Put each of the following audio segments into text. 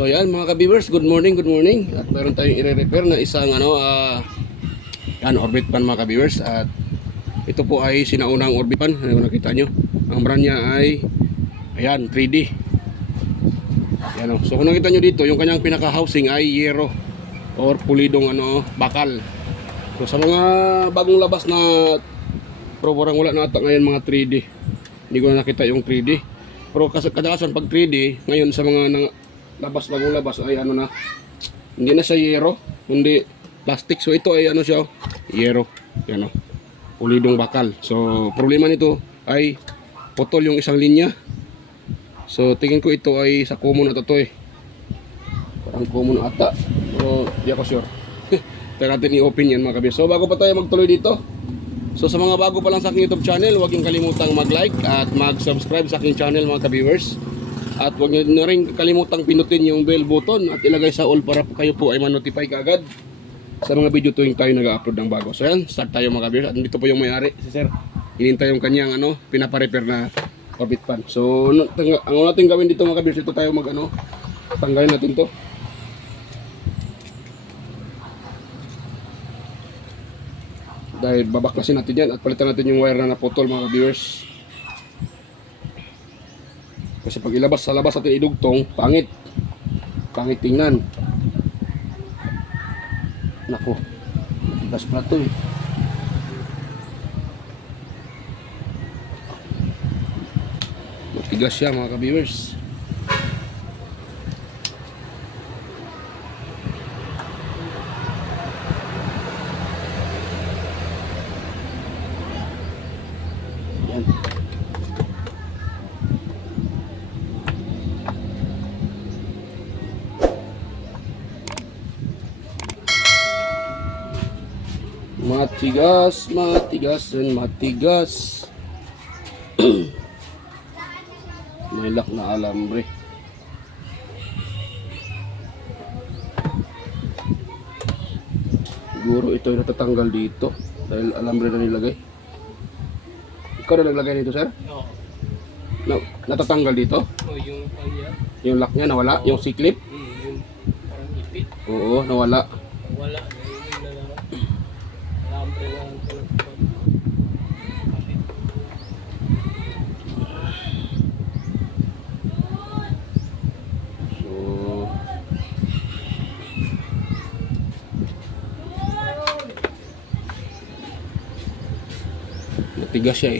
So yan mga ka-viewers, good morning, good morning. At meron tayong i-repair na isang yan, orbit pan mga ka-viewers. At ito po ay sinaunang orbit pan. Ano nakita nyo? Ang brand niya ay ayan, 3D. Yan, so kung nakita nyo dito, yung kanyang pinaka-housing ay yero or pulidong bakal. So sa mga bagong labas na pero parang wala na ata ngayon mga 3D. Hindi ko na nakita yung 3D. Pero kadalasan pag 3D, ngayon sa mga bagong labas ay hindi na siya yero, kundi plastic. So ito ay siya, yero. Yan pulidong bakal. So problema nito ay putol yung isang linya. So tingin ko ito ay sa common ata to parang common ata, pero di ako sure. Tara natin i-open yan mga kabis. So bago pa tayo magtuloy dito, so sa mga bago pa lang sa aking YouTube channel, huwag yung kalimutang mag-like at mag-subscribe sa aking channel mga ka-viewers. At huwag nyo na rin kalimutang pinutin yung bell button at ilagay sa all para kayo po ay ma-notify kaagad sa mga video tuwing tayo nag-upload ng bago. So yan, start tayo mga ka-viewers. At dito po yung may-ari, si sir. Hinintay yung kanyang pinapa-repair na orbit pan. So ang natin gawin dito mga ka-viewers, ito tayo tanggalin natin to. Dahil babaklasin natin yan at palitan natin yung wire na naputol mga viewers. Kasi pag ilabas sa labas natin idugtong, pangit tingnan. Naku, matigas pala ito matigas siya mga ka-viewers. Matigas dan matigas. May lock na alambre. Siguro ito ay natatanggal dito dahil alambre na nilagay. Ikaw na naglagay dito, sir? Oo. Natatanggal dito? O yung kanya. Yung lock niya nawala? Yung C-clip? Yung parang ipit. Oo, nawala. Wala. Yung alambre na lang ito. So natigas siya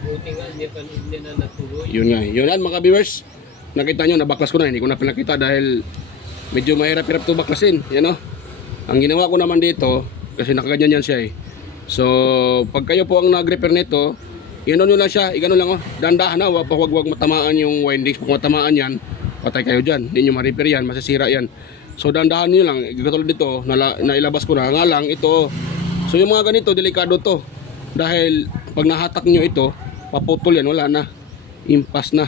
Mabuti nga hindi na natuloy. Yun nga. Yun yan mga viewers. Nakita nyo, nabaklas ko na. Hindi ko na pinakita dahil medyo mahirap-hirap ito baklasin. Yan Ang ginawa ko naman dito, kasi nakaganyan yan siya So, pag kayo po ang nag-repair nito, nyo lang siya, igano lang dandahan na, wag matamaan yung windings. Pag matamaan yan, patay kayo dyan. Hindi nyo ma-repair yan, masisira yan. So, dandahan nyo lang. Katulad dito, nailabas ko na. Nga lang, ito. So, yung mga ganito, delikado to. Dahil, pag nahatak nyo ito, paputol yan, wala na. Impas na.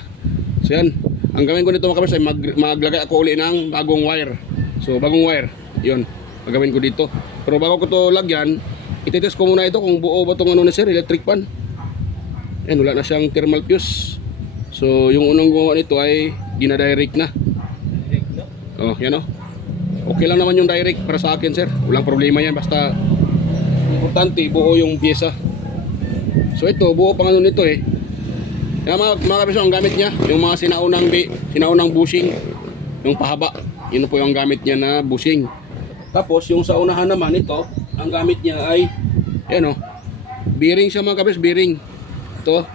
So, yan. Ang gawin ko nito mga kabers ay maglagay ako uli ng bagong wire. So, bagong wire. Yun. Magawin ko dito. Pero bago ko to lagyan, ititest ko muna ito kung buo ba itong na sir, electric pan. Ayan, wala na siyang thermal fuse. So, yung unang gumawa nito ay gina-direct na. Direct na? Oh, yan Okay lang naman yung direct para sa akin, sir. Walang problema yan. Basta, importante, buo yung pyesa. So, ito, buo pang nito Yan mga kapiso, ang gamit niya, yung mga sinaunang bushing, yung pahaba. Yun po yung gamit niya na bushing. Tapos, yung sa unahan naman, ito, ang gamit niya ay, bearing siya mga kapiso, bearing. Ito,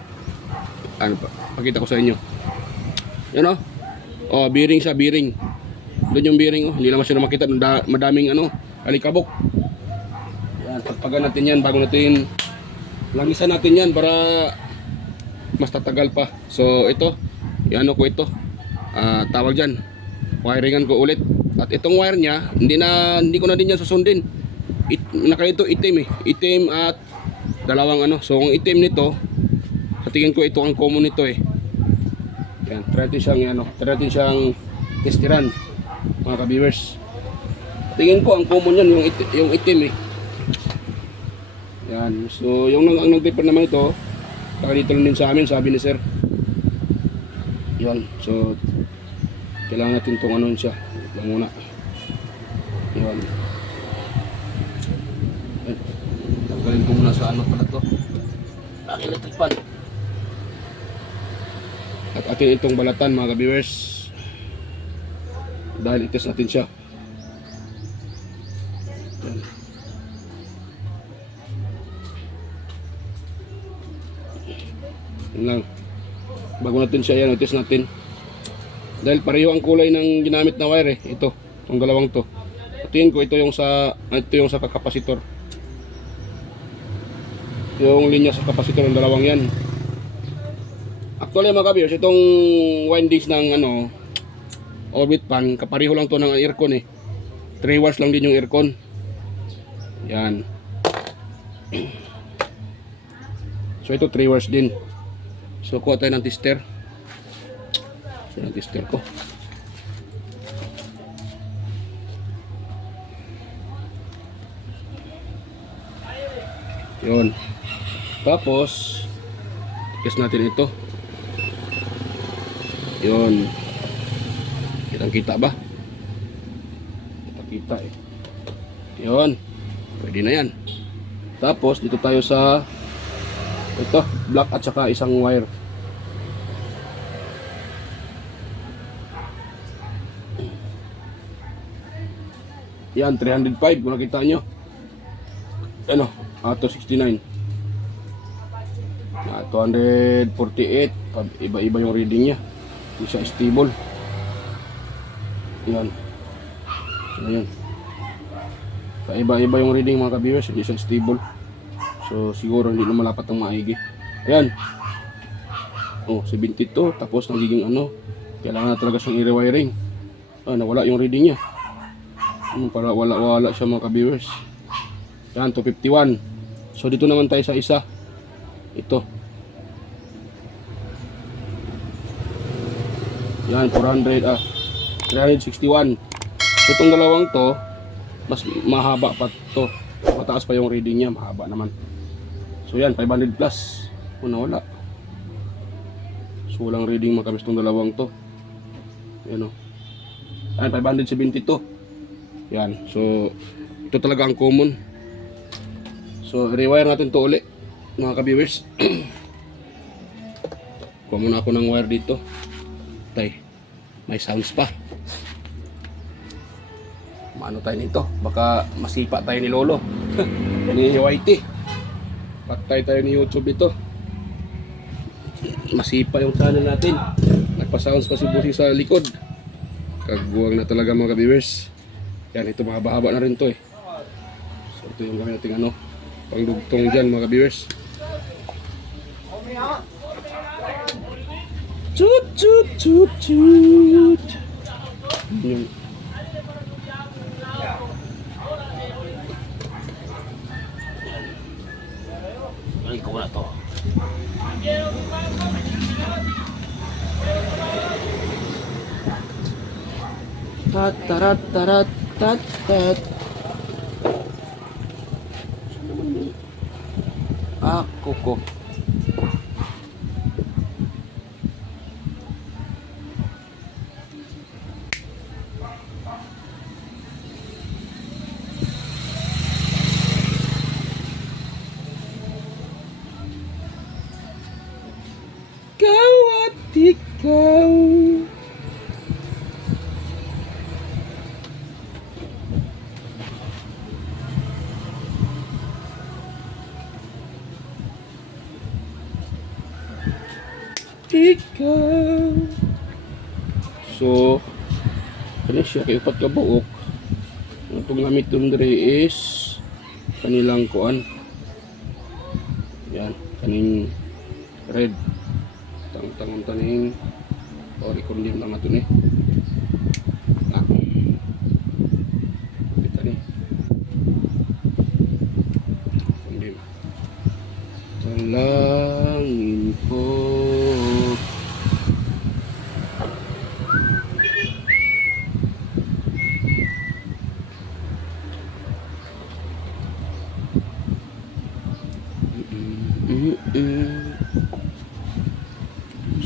pakita ko sa inyo. Yan bearing siya, bearing. Doon yung bearing, hindi naman siya makita, madaming alikabok. Yan, pagpagan natin yan, bago natin, langisan natin yan para mas tatagal pa. So ito, ko ito. Tawag dyan, wiringan ko ulit. At itong wire niya, hindi ko na din yan susundin. Nakalito itim itim at dalawang So ang itim nito, sa tingin ko ito ang common nito Yan, try natin siyang testiran mga ka-viewers. Tingin ko ang common yan, yung itim Yan, so yung nag-repair naman ito, saka dito lang din sa amin, sabi ni sir. Yan, so Kailangan natin itong ano siya. Wait lang muna. Yun. Ayun. Tanggalin ko muna sa ano pala to. Ang electric fan. At atin itong balatan mga ka-viewers. Dahil itis natin siya. Yan. Yan lang. Bago natin siya yan, itis natin. Dahil pareho ang kulay ng ginamit na wire eh. Ito, itong dalawang to. Tingin ko ito yung sa kapasitor. Yung linya sa kapasitor ng dalawang yan. Actually mga ka-viewers, itong windings ng ano orbit fan, kapareho lang to ng aircon eh. 3 watts lang din yung aircon. Yan. So ito 3 watts din. So kuha tayo ng tester. So yung tester ko. Yun. Tapos test natin ito. Yun. Kitang kita ba? Kita eh. Yun. Pwede na yan. Tapos dito tayo sa ito, black at saka isang wire. Yan, 305 kung nakita nyo. Ano, 269. 248. Iba-iba yung reading niya. Hindi siya stable. Yan. Ayan. Iba-iba yung reading mga ka-viewers. Hindi siya stable. So siguro hindi na malapat ang maigi. Ayan. Oh, 72. Tapos nagiging ano. Kailangan na talaga siyang i-rewiring. Nawala yung reading niya. Para wala siya mga ka-viewers. Yan, 251. So dito naman tayo sa isa. Ito. Yan, 361. So itong dalawang to, mas mahaba pa to. Mataas pa yung reading niya, mahaba naman. So yan, 500 plus. Wala. So walang reading mga kabis itong dalawang to. Yan o. Yan, 572. Yan, so ito talaga ang common. So rewire natin to uli mga ka-viewers. Kuha muna ako ng wire dito. Tay, may sounds pa. Maano tayo nito? Baka masipa tayo ni Lolo. Ni Whitey. Patay tayo ni YouTube ito. Masipa yung channel natin. Nagpa-sounds pa si Busi sa likod. Kaguwang na talaga mga ka-viewers. Yan, ito mahaba-haba na rin to eh. So ito yung gawin natin ano, pangdugtong dyan mga ka-viewers. Chut chut chut chut. Yung balik ko na to. Tat tarat tarat tat tat. Ako ko. Ikaw at ikaw. Ikaw. So, kani siya kay upat ka buok. Ang itong gamit dun dre is kanilang kuan. Yan, kaning red. Tangon taning recordium lang nato ni. Kita ni. Recordium. Talangin ko.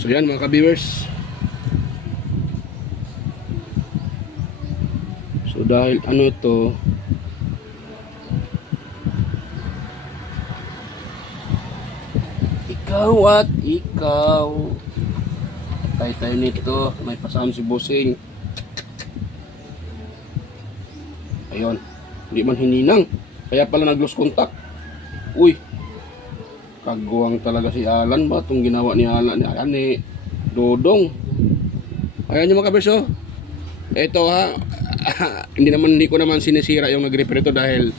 So yan mga ka-viewers. dahil ano ito, ikaw at ikaw. Patay tayo nito. May pasama si Bossing. Ayun. Hindi man hininang. Kaya pala nag-lose contact. Uy. Kagawang talaga si Alan ba? Itong ginawa ni Alan ni Dodong. Ayan yung mga kaberso. Ito ha. Hindi ko naman sinisira yung nag-repair ito dahil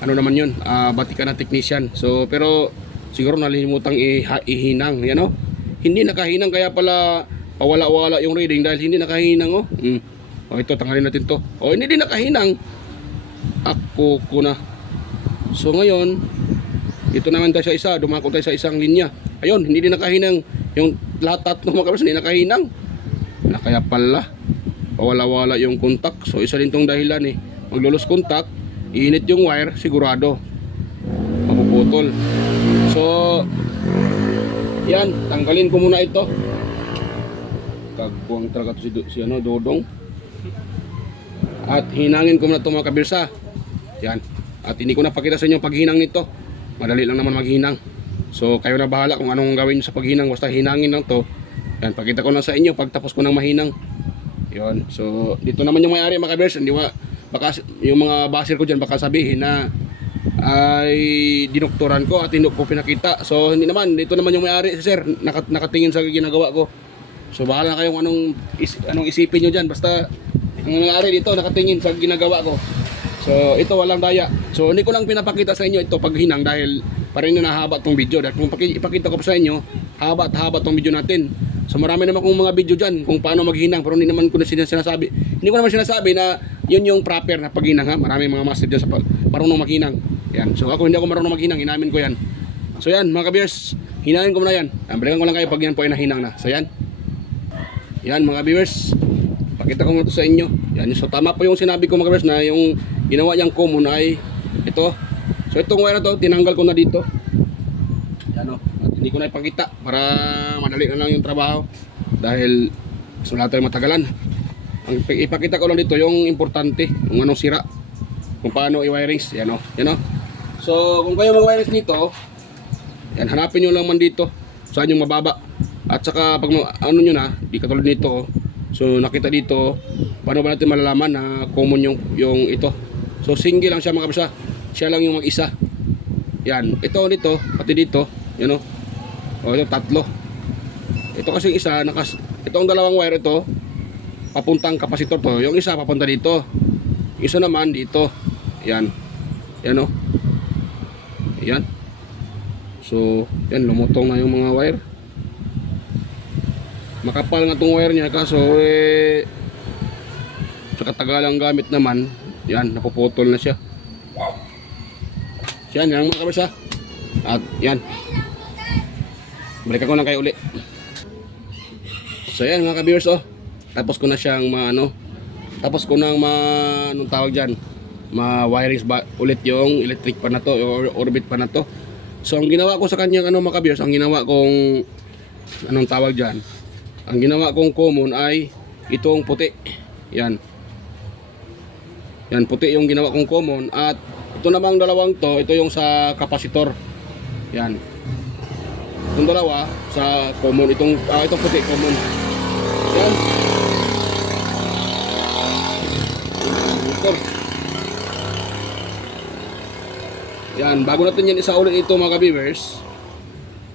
ano naman yun. Batikan na technician. So pero siguro nalimutang ihinang. Yan o. Hindi nakahinang kaya pala pawala-wala yung reading dahil hindi nakahinang o. O ito, tanggalin natin to. O hindi din nakahinang. Ako ko na. So ngayon, ito naman tayo sa isa. Dumako tayo sa isang linya. Ayun, hindi din nakahinang. Yung lahat ng mga kabers, hindi nakahinang. Na kaya pala pawala-wala yung contact. So isa din tong dahilan eh. Maglulos contact, iinit yung wire, sigurado mapuputol. So yan, tanggalin ko muna ito. Kagwang talaga to si Dodong. At hinangin ko muna ito mga kabirsa. Yan. At hindi ko na pakita sa inyo paghinang nito. Madali lang naman maghinang. So kayo na bahala kung anong gawin nyo sa paghinang. Basta hinangin lang to. Yan, pakita ko na sa inyo pagtapos ko ng mahinang. Yon. So dito naman yung may-ari mga kabirsa. Hindi baka yung mga basir ko dyan baka sabihin na ay dinoktoran ko at hindi ko pinakita. So hindi naman, dito naman yung may-ari si sir, nakatingin sa ginagawa ko. So bahala na kayong anong isipin nyo dyan. Basta ang may-ari dito nakatingin sa ginagawa ko. So ito walang daya. So hindi ko lang pinapakita sa inyo ito paghinang dahil parin na haba tong video. Dahil kung ipakita ko pa sa inyo, haba at haba tong video natin. So marami naman kong mga video dyan kung paano maghinang. Pero hindi naman ko na sinasabi. Hindi ko naman sinasabi na yun yung proper na paghinang ha. Maraming mga master dyan sa marunong maghinang. Yan. So ako hindi ako marunong maghinang, hinamin ko yan. So yan mga viewers, hinangin ko muna yan. Balikan ko lang kayo pag yan po ay nahinang na. So yan. Yan mga viewers, pakita ko muna ito sa inyo. Yan. So tama po yung sinabi ko mga viewers na yung ginawa niyang common ay ito. So itong wire na to, tinanggal ko na dito. Yan o. At hindi ko na ipakita para madali na lang yung trabaho. Dahil gusto natin matagalan. Ang ipakita ko lang dito yung importante, yung anong sira. Kung paano i-wirings. Yan o. Yan o. So, kung kayo mag-wireless nito, yan, hanapin nyo lang man dito saan yung mababa. At saka, pag ano nyo na, di katulad nito, so nakita dito, paano ba natin malalaman na common yung ito. So, single lang siya mga kabisa. Siya lang yung mag-isa. Yan, ito dito, pati dito, yan o. O, ito, tatlo. Ito kasi isa, ito ang dalawang wire ito, papuntang kapasitor to. Yung isa, papunta dito. Yung isa naman, dito. Yan. Yan o. Yan. So, yan, lumutong na yung mga wire. Makapal nga itong wire niya kaso sa katagalang gamit naman, yan, napuputol na siya. Yan, yan mga kabisa. At yan. Balikan ko lang kayo uli. So yan mga ka-viewers oh. Tapos ko na siyang tapos ko nang anong tawag dyan, ma-wirings ulit yung electric pa na to, or orbit pa na to. So ang ginawa ko sa kanya mga ka-viewers, ang ginawa kong anong tawag dyan, ang ginawa kong common ay itong puti. Yan. Yan, puti yung ginawa kong common. At ito namang dalawang to, ito yung sa kapasitor. Yan. Itong dalawa sa common, itong puti common. Yan. Yan, bago natin yan isa ulit ito mga ka-viewers,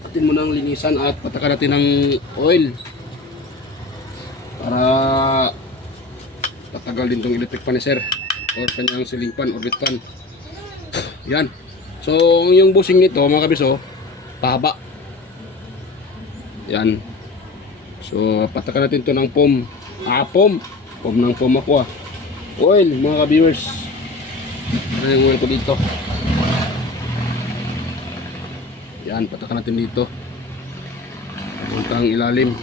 atin mo nang linisan at patakan natin ng oil para tatagal din tong electric fan ni sir or kanyang ceiling fan, orbit fan. Yan. So yung bushing nito mga kabiso, pahaba. Yan. So patakan natin to ng foam. Foam ng foam ako oil mga ka-viewers. Ano yung oil ko dito? Yan, patakan natin dito. Puntang ilalim.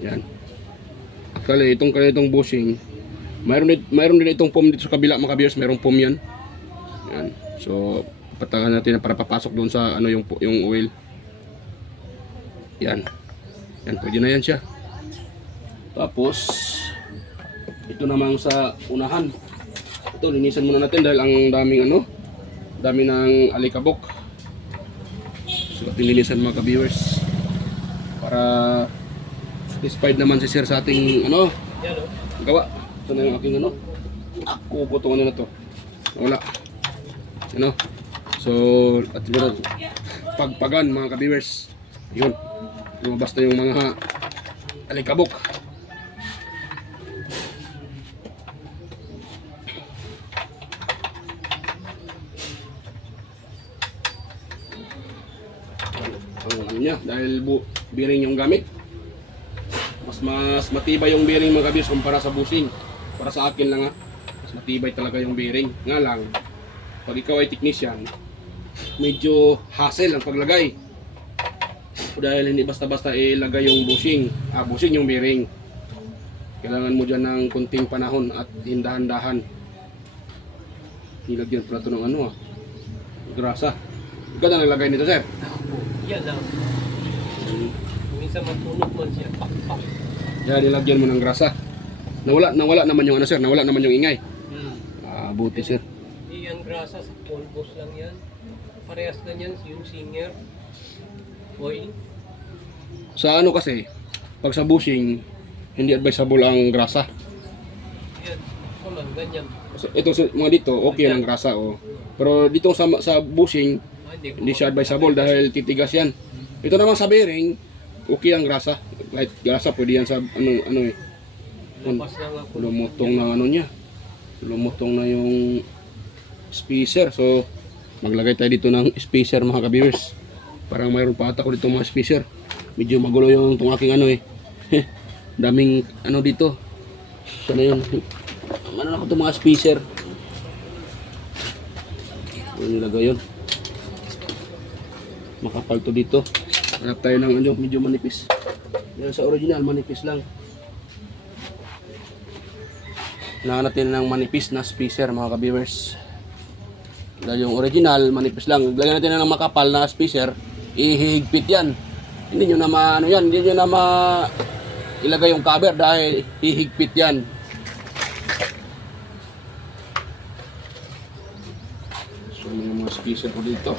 Yan. Kali itong bushing, mayroon din itong foam dito sa kabila mga ka-viewers, mayroong foam yan. Yan. So patakan natin para papasok doon sa yung oil. Yan. Yan, pwede na yan siya. Tapos Ito namang sa unahan. Ito, linisan muna natin dahil ang daming ano, dami ng alikabok. So, linisan mga ka-viewers. Para satisfied naman si sir sa ating ano, Yan o. gawa. Ito na yung aking ano. Kukutungan na to. Wala. Ano? So, at yun, pagpagan mga ka-viewers. Yun. Lumabas na yung mga alikabok. Ang ano niya, dahil bearing yung gamit. Mas matibay yung bearing mga ka-viewers kumpara sa bushing. Para sa akin lang ha. Mas matibay talaga yung bearing. Nga lang, pag ikaw ay technician, medyo hassle ang paglagay. Dahil hindi basta-basta ilagay yung bushing. Bushing yung bearing. Kailangan mo dyan ng kunting panahon at hindahan-dahan. Nilagyan pala ito ng ano grasa. Ikaw na naglagay nito, sir? Yan lang. Minsan matunog man siya. Pak, pak. Yan, nilagyan mo ng grasa. Nawala naman yung ano, sir. Nawala naman yung ingay. Buti, sir. Hindi yan grasa, sa polvos lang yan. Parehas na yan, yung singer. Oil. Sa ano kasi, pag sa bushing, hindi advisable ang grasa. Yan. Ito lang, ganyan. So, ito mga dito, okay ang grasa. Pero dito sa bushing, hindi siya advisable dahil titigas yan. Ito naman sa bearing, okay ang grasa. Light grasa, pwede yan sa ano eh. Lumabas lang ako. Lumutong na ano niya. Lumutong na yung spacer. So, maglagay tayo dito ng spacer mga ka-viewers. Parang mayroon pa ata ko dito mga spacer. Medyo magulo yung itong aking ano eh. Daming ano dito. Sana yun. Ano na ko itong mga spacer. Ano nilagay yun. Makapal to dito. Hanap tayo ng ano, medyo manipis. Yan sa original, manipis lang. Kailangan natin ng manipis na spacer mga ka-viewers. Dahil yung original, manipis lang. Lagyan natin ng makapal na spacer, ihigpit yan. Hindi nyo na ano yan, hindi nyo na ilagay yung cover dahil hihigpit yan. So may mga spacer ko dito.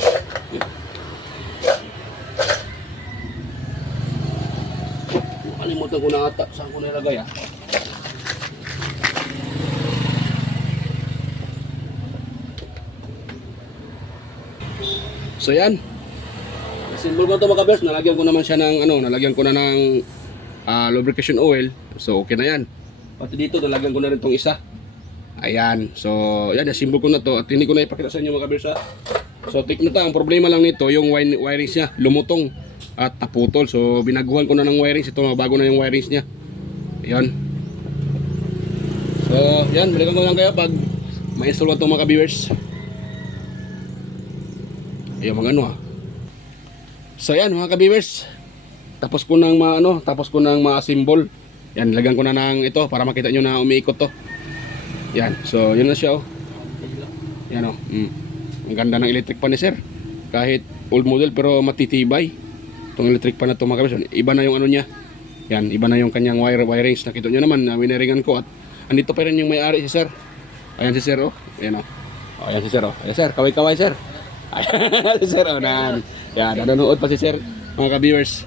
Nakalimutan ko na ata saan ko nilagay So yan. Simbol ko ito mga kabers, nalagyan ko naman siya ng nalagyan ko na ng lubrication oil. So okay na yan. Pati dito nalagyan ko na rin itong isa. Ayan. So yan, simbol ko na to at hindi ko na ipakita sa inyo mga kabers. So take na ta, ang problema lang nito yung wirings niya lumutong at naputol. So binaguhan ko na ng wirings ito, bago na yung wirings niya. Ayan. So yan, balikan ko lang kayo pag ma-install ko ito mga kabers. Ayan mga So yan mga ka-viewers. Tapos ko nang ma-assemble. Yan, lagyan ko na ng ito para makita nyo na umiikot to. Yan, so yun na siya Yan Ang ganda ng electric pan ni sir. Kahit old model pero matitibay. Itong electric pan na ito mga ka-viewers. Iba na yung ano niya. Yan, iba na yung kanyang wirings. Nakita nyo naman, winaringan ko. At andito pa rin yung may-ari si sir. Ayan si sir Ayan ayan si sir Ayan sir, kaway-kaway sir. Ayan si sir Yan, nanonood pa si sir mga ka-viewers.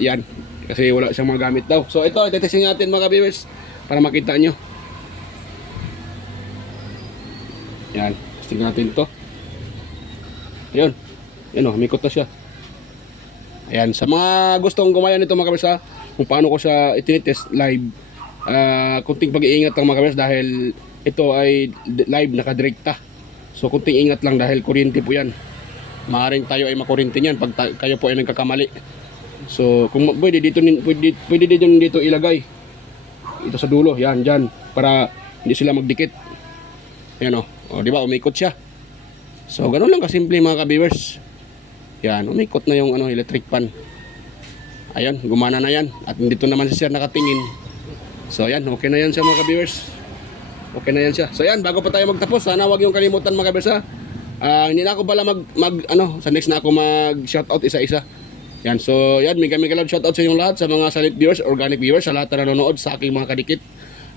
Yan, kasi wala siyang mga gamit daw. So ito, itetesting natin mga ka-viewers para makita nyo. Yan, testing natin ito. Ayun, humikot na siya. Ayan, sa mga gustong gumaya nito mga ka-viewers kung paano ko siya itinitest live, kunting pag-iingat lang mga ka-viewers dahil ito ay live nakadirekta. So kunting ingat lang dahil kuryente po yan. Maaring tayo ay makuryente niyan pag kayo po ay nagkakamali. So kung pwede dito dito ilagay. Ito sa dulo, yan diyan para hindi sila magdikit. Ayan di ba umikot siya. So ganoon lang kasimple mga ka-viewers. Yan, umikot na yung electric pan. Ayun, gumana na yan. At dito naman si sir nakatingin. So yan, okay na yan siya mga ka-viewers. Okay na yan siya. So yan, bago pa tayo magtapos, sana wag yung kalimutan mga ka-viewers hindi na ako pala sa next na ako mag-shoutout isa-isa. Yan, so yan, mega love shoutout sa inyong lahat, sa mga silent viewers, organic viewers, sa lahat na nanonood, sa aking mga kadikit.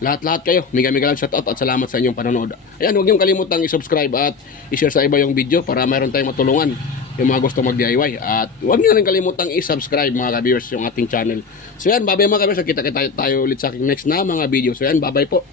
lahat-lahat kayo, mega lang shoutout at salamat sa inyong panonood. Ayan, huwag niyong kalimutang i-subscribe at i-share sa iba yung video para mayroon tayong matulungan yung mga gusto mag-DIY. At huwag niyo rin kalimutang i-subscribe mga ka-viewers yung ating channel. So yan, bye-bye mga ka-viewers. Kita tayo ulit sa aking next na mga video. So yan, bye-bye po.